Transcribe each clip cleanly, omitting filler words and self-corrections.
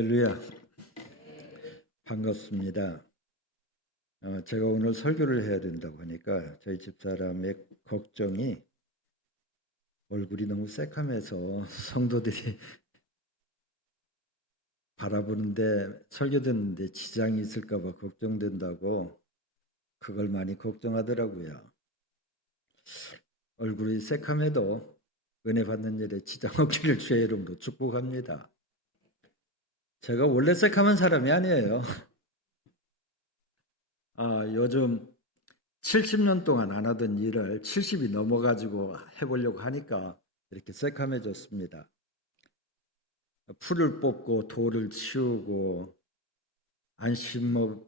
할렐루야, 반갑습니다. 제가 오늘 설교를 해야 된다고 하니까 저희 집사람의 걱정이 얼굴이 너무 새카매서 성도들이 바라보는데 설교 듣는데 지장이 있을까 봐 걱정된다고 그걸 많이 걱정하더라고요. 얼굴이 새카매도 은혜 받는 일에 지장 없기를 주의 이름으로 축복합니다. 제가 원래 새카만 사람이 아니에요. 요즘 70년 동안 안 하던 일을 70이 넘어가지고 해보려고 하니까 이렇게 새카매졌습니다. 풀을 뽑고 돌을 치우고 안 심어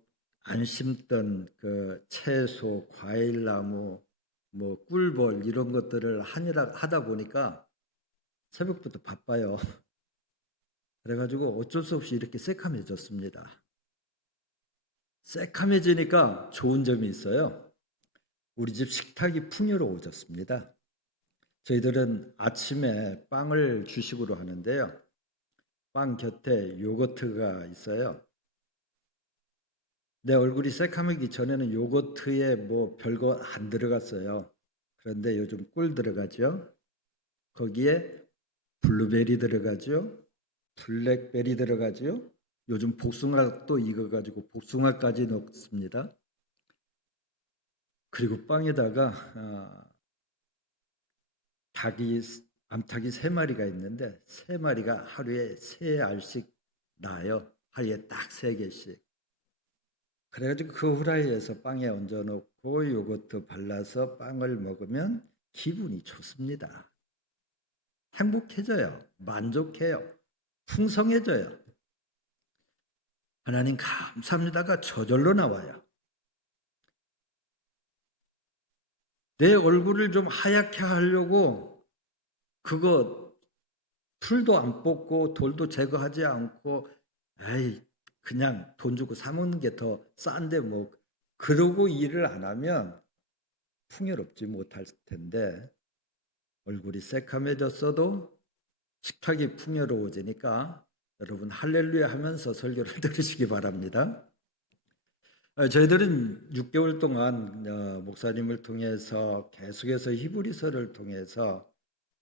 안 심던 그 채소, 과일나무, 뭐 꿀벌 이런 것들을 하다 보니까 새벽부터 바빠요. 그래가지고 어쩔 수 없이 이렇게 새카매졌습니다. 새카매지니까 좋은 점이 있어요. 우리 집 식탁이 풍요로워졌습니다. 저희들은 아침에 빵을 주식으로 하는데요. 빵 곁에 요거트가 있어요. 내 얼굴이 새카매기 전에는 요거트에 뭐 별거 안 들어갔어요. 그런데 요즘 꿀 들어가죠. 거기에 블루베리 들어가죠. 블랙베리 들어가죠. 요즘 복숭아 또 익어가지고 복숭아까지 넣습니다. 그리고 빵에다가 닭이 암탉이 3마리가 있는데 3마리가 하루에 3알씩 낳아요. 하루에 딱 3개씩. 그래가지고 그 후라이에서 빵에 얹어놓고 요거트 발라서 빵을 먹으면 기분이 좋습니다. 행복해져요. 만족해요. 풍성해져요. 하나님 감사합니다가 저절로 나와요. 내 얼굴을 좀 하얗게 하려고 그거 풀도 안 뽑고 돌도 제거하지 않고 에이 그냥 돈 주고 사 먹는 게 더 싼데 뭐 그러고 일을 안 하면 풍요롭지 못할 텐데 얼굴이 새카매졌어도 식탁이 풍요로워지니까 여러분 할렐루야 하면서 설교를 들으시기 바랍니다. 저희들은 6개월 동안 목사님을 통해서 계속해서 히브리서를 통해서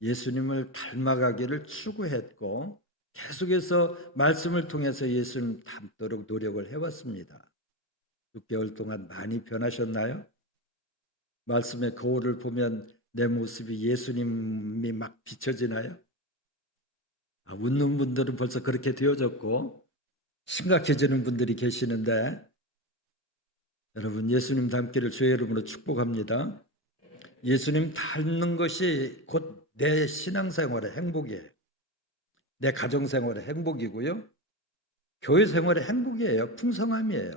예수님을 닮아가기를 추구했고 계속해서 말씀을 통해서 예수님 닮도록 노력을 해왔습니다. 6개월 동안 많이 변하셨나요? 말씀의 거울을 보면 내 모습이 예수님이 막 비춰지나요? 웃는 분들은 벌써 그렇게 되어졌고 심각해지는 분들이 계시는데 여러분 예수님 닮기를 주의 이름으로 축복합니다. 예수님 닮는 것이 곧 내 신앙생활의 행복이에요. 내 가정생활의 행복이고요. 교회 생활의 행복이에요. 풍성함이에요.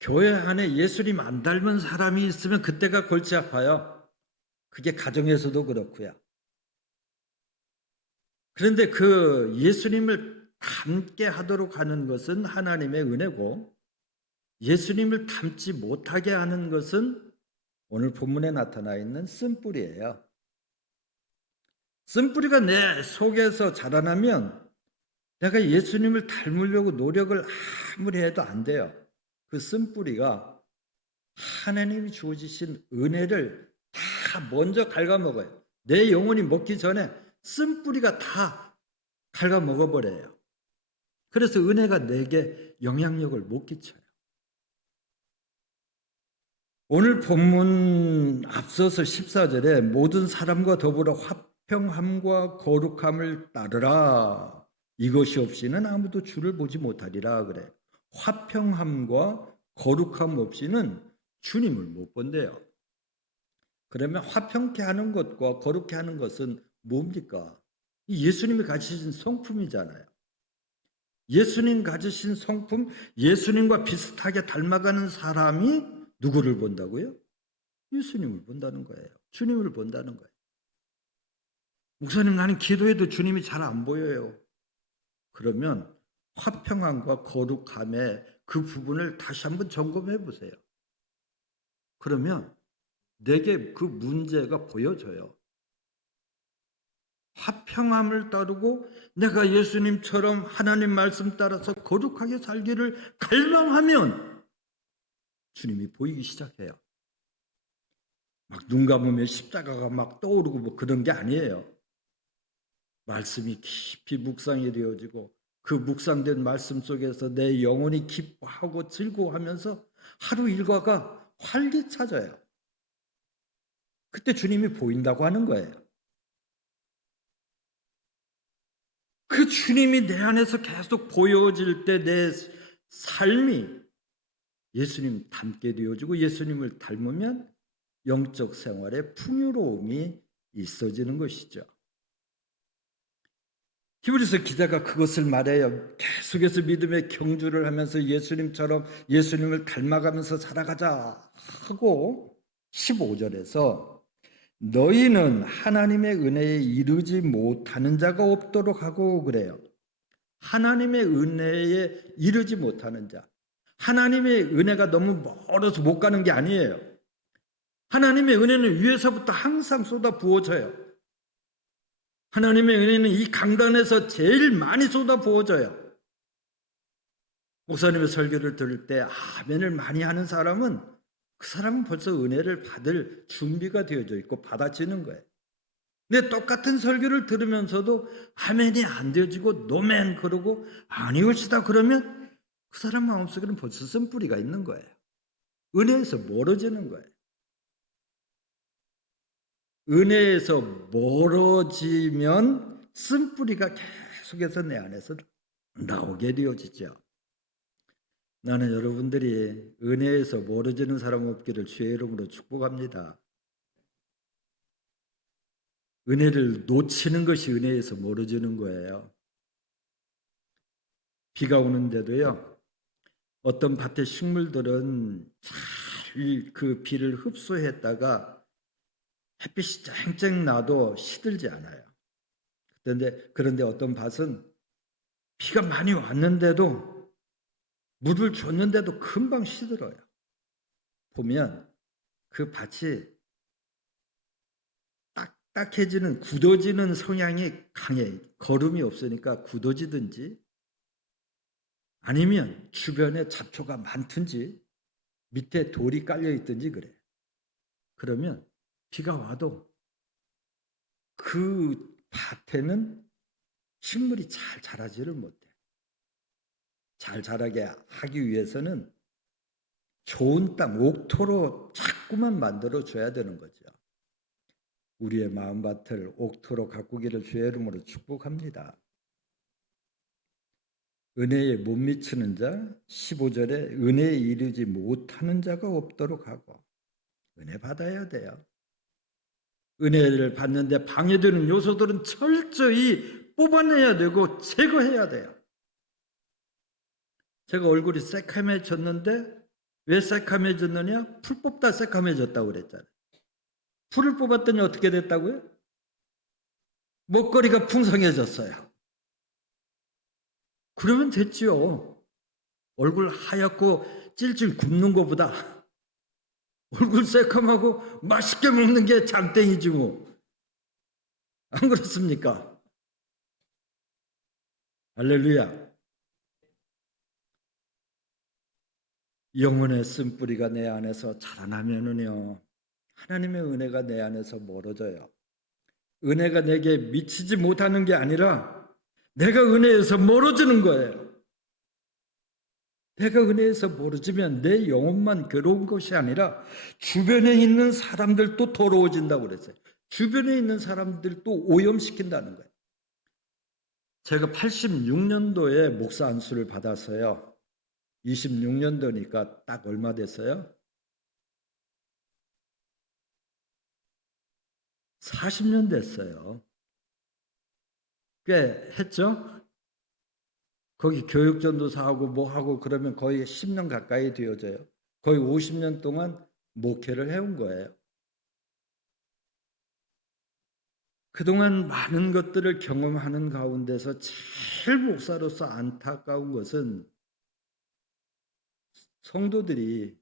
교회 안에 예수님 안 닮은 사람이 있으면 그때가 골치 아파요. 그게 가정에서도 그렇고요. 그런데 그 예수님을 닮게 하도록 하는 것은 하나님의 은혜고 예수님을 닮지 못하게 하는 것은 오늘 본문에 나타나 있는 쓴뿌리예요. 쓴뿌리가 내 속에서 자라나면 내가 예수님을 닮으려고 노력을 아무리 해도 안 돼요. 그 쓴뿌리가 하나님이 주어지신 은혜를 다 먼저 갉아먹어요. 내 영혼이 먹기 전에 쓴뿌리가 다 갉아먹어버려요. 그래서 은혜가 내게 영향력을 못 끼쳐요. 오늘 본문 앞서서 14절에 모든 사람과 더불어 화평함과 거룩함을 따르라. 이것이 없이는 아무도 주를 보지 못하리라 그래. 화평함과 거룩함 없이는 주님을 못 본대요. 그러면 화평케 하는 것과 거룩케 하는 것은 뭡니까? 예수님이 가지신 성품이잖아요. 예수님 가지신 성품, 예수님과 비슷하게 닮아가는 사람이 누구를 본다고요? 예수님을 본다는 거예요. 주님을 본다는 거예요. 목사님 나는 기도해도 주님이 잘 안 보여요. 그러면 화평함과 거룩함의 그 부분을 다시 한번 점검해 보세요. 그러면 내게 그 문제가 보여져요. 화평함을 따르고 내가 예수님처럼 하나님 말씀 따라서 거룩하게 살기를 갈망하면 주님이 보이기 시작해요. 막 눈 감으면 십자가가 막 떠오르고 뭐 그런 게 아니에요. 말씀이 깊이 묵상이 되어지고 그 묵상된 말씀 속에서 내 영혼이 기뻐하고 즐거워하면서 하루 일과가 활기차져요. 그때 주님이 보인다고 하는 거예요. 그 주님이 내 안에서 계속 보여질 때 내 삶이 예수님 닮게 되어지고 예수님을 닮으면 영적 생활에 풍요로움이 있어지는 것이죠. 히브리서 기자가 그것을 말해요. 계속해서 믿음의 경주를 하면서 예수님처럼 예수님을 닮아가면서 살아가자 하고 15절에서 너희는 하나님의 은혜에 이르지 못하는 자가 없도록 하고 그래요. 하나님의 은혜에 이르지 못하는 자. 하나님의 은혜가 너무 멀어서 못 가는 게 아니에요. 하나님의 은혜는 위에서부터 항상 쏟아 부어져요. 하나님의 은혜는 이 강단에서 제일 많이 쏟아 부어져요. 목사님의 설교를 들을 때 아멘을 많이 하는 사람은 그 사람은 벌써 은혜를 받을 준비가 되어져 있고 받아지는 거예요. 근데 똑같은 설교를 들으면서도 아멘이 안 되어지고 노멘 그러고 아니올시다 그러면 그 사람 마음속에는 벌써 쓴뿌리가 있는 거예요. 은혜에서 멀어지는 거예요. 은혜에서 멀어지면 쓴뿌리가 계속해서 내 안에서 나오게 되어지죠. 나는 여러분들이 은혜에서 멀어지는 사람 없기를 주의 이름으로 축복합니다. 은혜를 놓치는 것이 은혜에서 멀어지는 거예요. 비가 오는데도요. 어떤 밭의 식물들은 잘 그 비를 흡수했다가 햇빛이 쨍쨍 나도 시들지 않아요. 그런데 어떤 밭은 비가 많이 왔는데도 물을 줬는데도 금방 시들어요. 보면 그 밭이 딱딱해지는 굳어지는 성향이 강해. 거름이 없으니까 굳어지든지 아니면 주변에 잡초가 많든지 밑에 돌이 깔려 있든지 그래. 그러면 비가 와도 그 밭에는 식물이 잘 자라지를 못해. 잘 자라게 하기 위해서는 좋은 땅, 옥토로 자꾸만 만들어 줘야 되는 거죠. 우리의 마음밭을 옥토로 가꾸기를 주의 이름으로 축복합니다. 은혜에 못 미치는 자, 15절에 은혜에 이르지 못하는 자가 없도록 하고 은혜 받아야 돼요. 은혜를 받는데 방해되는 요소들은 철저히 뽑아내야 되고 제거해야 돼요. 제가 얼굴이 새카매졌는데 왜 새카매졌느냐? 풀 뽑다 새카매졌다고 그랬잖아요. 풀을 뽑았더니 어떻게 됐다고요? 먹거리가 풍성해졌어요. 그러면 됐지요. 얼굴 하얗고 찔찔 굶는 것보다 얼굴 새카매고 맛있게 먹는 게 장땡이지 뭐. 안 그렇습니까? 할렐루야. 영혼의 쓴뿌리가 내 안에서 자라나면은요. 하나님의 은혜가 내 안에서 멀어져요. 은혜가 내게 미치지 못하는 게 아니라 내가 은혜에서 멀어지는 거예요. 내가 은혜에서 멀어지면 내 영혼만 괴로운 것이 아니라 주변에 있는 사람들도 더러워진다고 그랬어요. 주변에 있는 사람들도 오염시킨다는 거예요. 제가 86년도에 목사 안수를 받았어요. 26년도니까 딱 얼마 됐어요? 40년 됐어요. 꽤 했죠? 거기 교육전도사하고 뭐하고 그러면 거의 10년 가까이 되어져요. 거의 50년 동안 목회를 해온 거예요. 그동안 많은 것들을 경험하는 가운데서 제일 목사로서 안타까운 것은 성도들이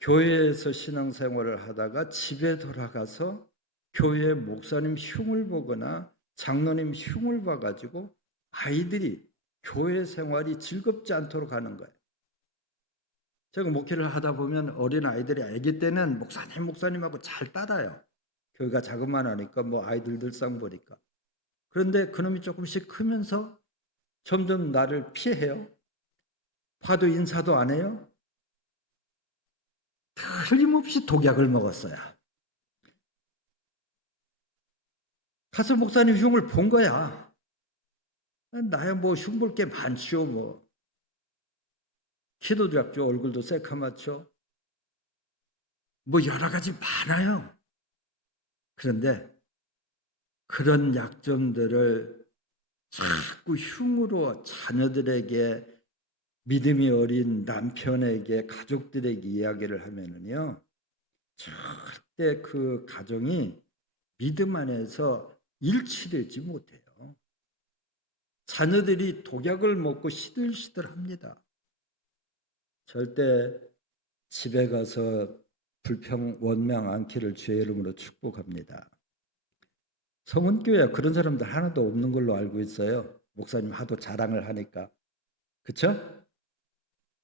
교회에서 신앙생활을 하다가 집에 돌아가서 교회 목사님 흉을 보거나 장로님 흉을 봐가지고 아이들이 교회 생활이 즐겁지 않도록 하는 거예요. 제가 목회를 하다 보면 어린 아이들이 아기 때는 목사님하고 잘 따라요. 교회가 자그만 하니까 뭐 아이들 늘상 보니까. 그런데 그놈이 조금씩 크면서 점점 나를 피해요. 봐도 인사도 안 해요. 틀림없이 독약을 먹었어요. 가서 목사님 흉을 본 거야. 나야 뭐 흉 볼 게 많죠 뭐. 키도 작죠. 얼굴도 새카맣죠. 뭐 여러 가지 많아요. 그런데 그런 약점들을 자꾸 흉으로 자녀들에게, 믿음이 어린 남편에게, 가족들에게 이야기를 하면은요, 절대 그 가정이 믿음 안에서 일치되지 못해요. 자녀들이 독약을 먹고 시들시들합니다. 절대 집에 가서 불평 원망 않기를 주의 이름으로 축복합니다. 성은교회 그런 사람들 하나도 없는 걸로 알고 있어요. 목사님 하도 자랑을 하니까. 그쵸?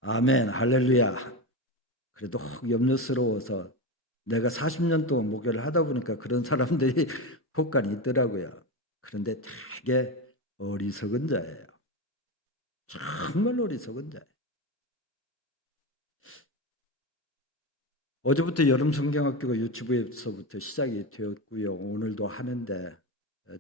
아멘, 할렐루야. 그래도 염려스러워서 내가 40년 동안 목회를 하다 보니까 그런 사람들이 혹간이 있더라고요. 그런데 되게 어리석은 자예요. 정말 어리석은 자예요. 어제부터 여름 성경학교가 유튜브에서부터 시작이 되었고요. 오늘도 하는데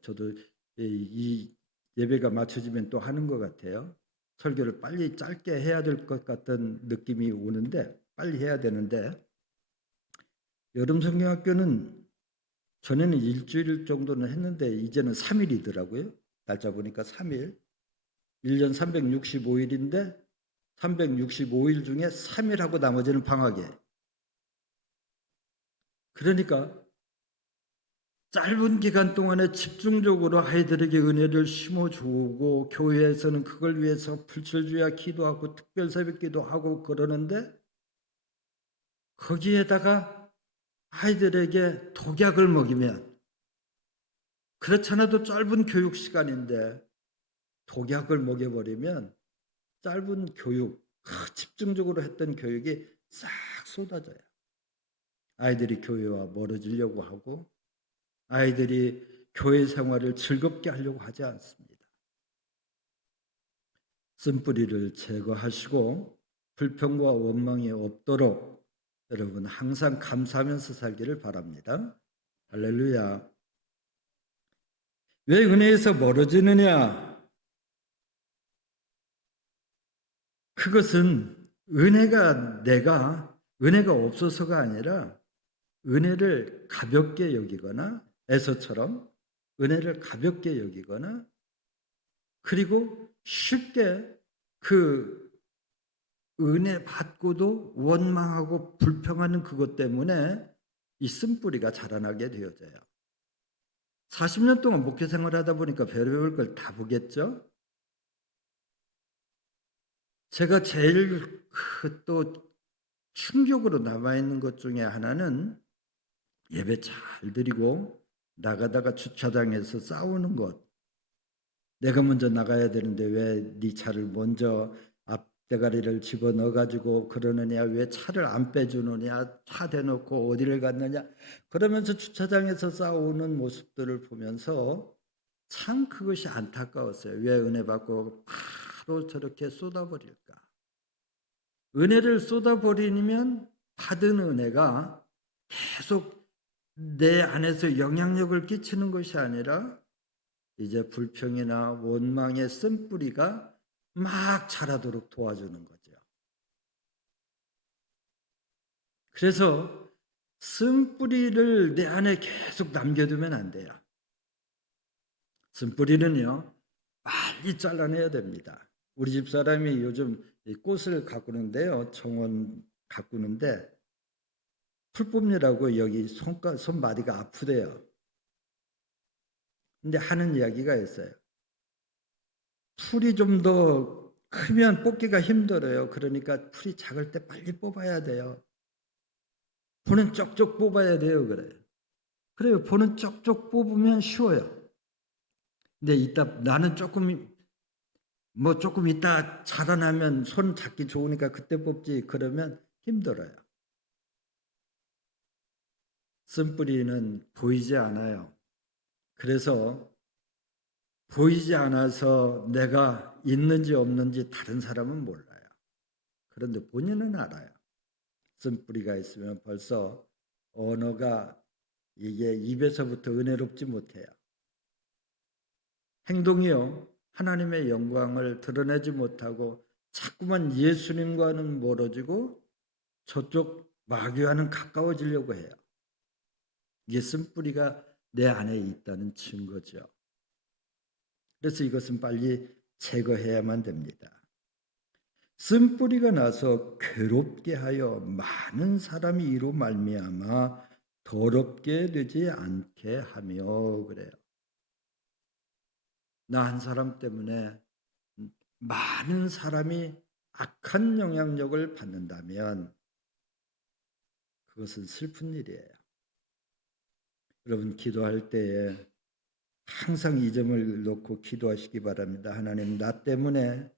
저도 이 예배가 맞춰지면 또 하는 것 같아요. 설교를 빨리 짧게 해야 될 것 같은 느낌이 오는데 빨리 해야 되는데, 여름 성경학교는 전에는 일주일 정도는 했는데 이제는 3일이더라고요. 날짜 보니까 3일. 1년 365일인데 365일 중에 3일 하고 나머지는 방학이에요. 그러니까 짧은 기간 동안에 집중적으로 아이들에게 은혜를 심어주고 교회에서는 그걸 위해서 불철주야 기도하고 특별 새벽 기도하고 그러는데, 거기에다가 아이들에게 독약을 먹이면, 그렇잖아도 짧은 교육 시간인데 독약을 먹여버리면 짧은 교육, 집중적으로 했던 교육이 싹 쏟아져요. 아이들이 교회와 멀어지려고 하고 아이들이 교회 생활을 즐겁게 하려고 하지 않습니다. 쓴뿌리를 제거하시고 불평과 원망이 없도록 여러분 항상 감사하면서 살기를 바랍니다. 할렐루야. 왜 은혜에서 멀어지느냐? 그것은 은혜가 없어서가 아니라 은혜를 가볍게 여기거나, 에서처럼 은혜를 가볍게 여기거나, 그리고 쉽게 그 은혜 받고도 원망하고 불평하는 그것 때문에 이 쓴뿌리가 자라나게 되어져요. 40년 동안 목회 생활을 하다 보니까 별의별 걸 다 보겠죠. 제가 제일 또 충격으로 남아있는 것 중에 하나는 예배 잘 드리고 나가다가 주차장에서 싸우는 것. 내가 먼저 나가야 되는데 왜 네 차를 먼저 앞대가리를 집어넣어가지고 그러느냐, 왜 차를 안 빼주느냐, 차 대놓고 어디를 갔느냐, 그러면서 주차장에서 싸우는 모습들을 보면서 참 그것이 안타까웠어요. 왜 은혜 받고 바로 저렇게 쏟아버릴까? 은혜를 쏟아버리면 받은 은혜가 계속 내 안에서 영향력을 끼치는 것이 아니라 이제 불평이나 원망의 쓴뿌리가 막 자라도록 도와주는 거죠. 그래서 쓴뿌리를 내 안에 계속 남겨두면 안 돼요. 쓴뿌리는요, 빨리 잘라내야 됩니다. 우리 집 사람이 요즘 꽃을 가꾸는데요, 정원 가꾸는데 풀 뽑느라고 여기 손마디가 아프대요. 근데 하는 이야기가 있어요. 풀이 좀 더 크면 뽑기가 힘들어요. 그러니까 풀이 작을 때 빨리 뽑아야 돼요. 풀은 쪽쪽 뽑아야 돼요. 그래요. 그래요. 보는 쪽쪽 뽑으면 쉬워요. 근데 이따 나는 조금 이따 자라나면 손 잡기 좋으니까 그때 뽑지 그러면 힘들어요. 쓴뿌리는 보이지 않아요. 그래서 보이지 않아서 내가 있는지 없는지 다른 사람은 몰라요. 그런데 본인은 알아요. 쓴뿌리가 있으면 벌써 언어가 이게 입에서부터 은혜롭지 못해요. 행동이요. 하나님의 영광을 드러내지 못하고 자꾸만 예수님과는 멀어지고 저쪽 마귀와는 가까워지려고 해요. 이게 쓴뿌리가 내 안에 있다는 증거죠. 그래서 이것은 빨리 제거해야만 됩니다. 쓴뿌리가 나서 괴롭게 하여 많은 사람이 이로 말미암아 더럽게 되지 않게 하며 그래요. 나 한 사람 때문에 많은 사람이 악한 영향력을 받는다면 그것은 슬픈 일이에요. 여러분 기도할 때에 항상 이 점을 놓고 기도하시기 바랍니다. 하나님, 나 때문에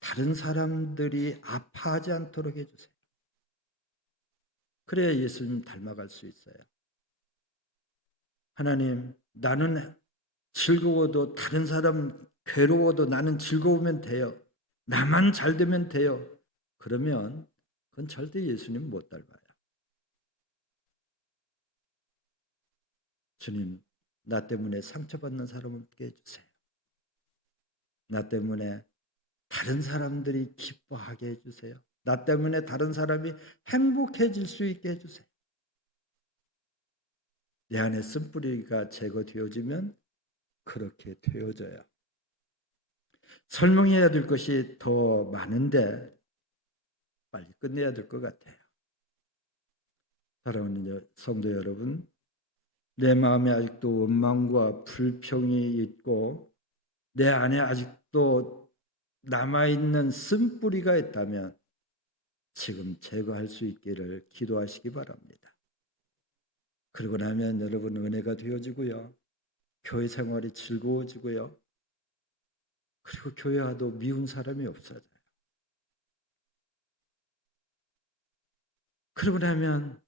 다른 사람들이 아파하지 않도록 해주세요. 그래야 예수님 닮아갈 수 있어요. 하나님, 나는 즐거워도 다른 사람 괴로워도 나는 즐거우면 돼요. 나만 잘 되면 돼요. 그러면 그건 절대 예수님 못 닮아요. 주님, 나 때문에 상처받는 사람 없게 해주세요. 나 때문에 다른 사람들이 기뻐하게 해주세요. 나 때문에 다른 사람이 행복해질 수 있게 해주세요. 내 안에 쓴뿌리가 제거되어지면 그렇게 되어져요. 설명해야 될 것이 더 많은데 빨리 끝내야 될 것 같아요. 사랑하는 성도 여러분, 내 마음에 아직도 원망과 불평이 있고 내 안에 아직도 남아있는 쓴뿌리가 있다면 지금 제거할 수 있기를 기도하시기 바랍니다. 그러고 나면 여러분 은혜가 되어지고요. 교회 생활이 즐거워지고요. 그리고 교회와도 미운 사람이 없어져요. 그러고 나면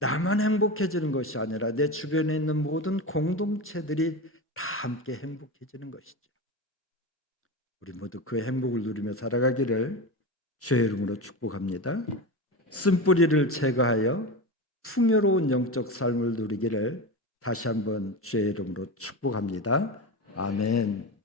나만 행복해지는 것이 아니라 내 주변에 있는 모든 공동체들이 다 함께 행복해지는 것이죠. 우리 모두 그 행복을 누리며 살아가기를 주의 이름으로 축복합니다. 쓴뿌리를 제거하여 풍요로운 영적 삶을 누리기를 다시 한번 주의 이름으로 축복합니다. 아멘.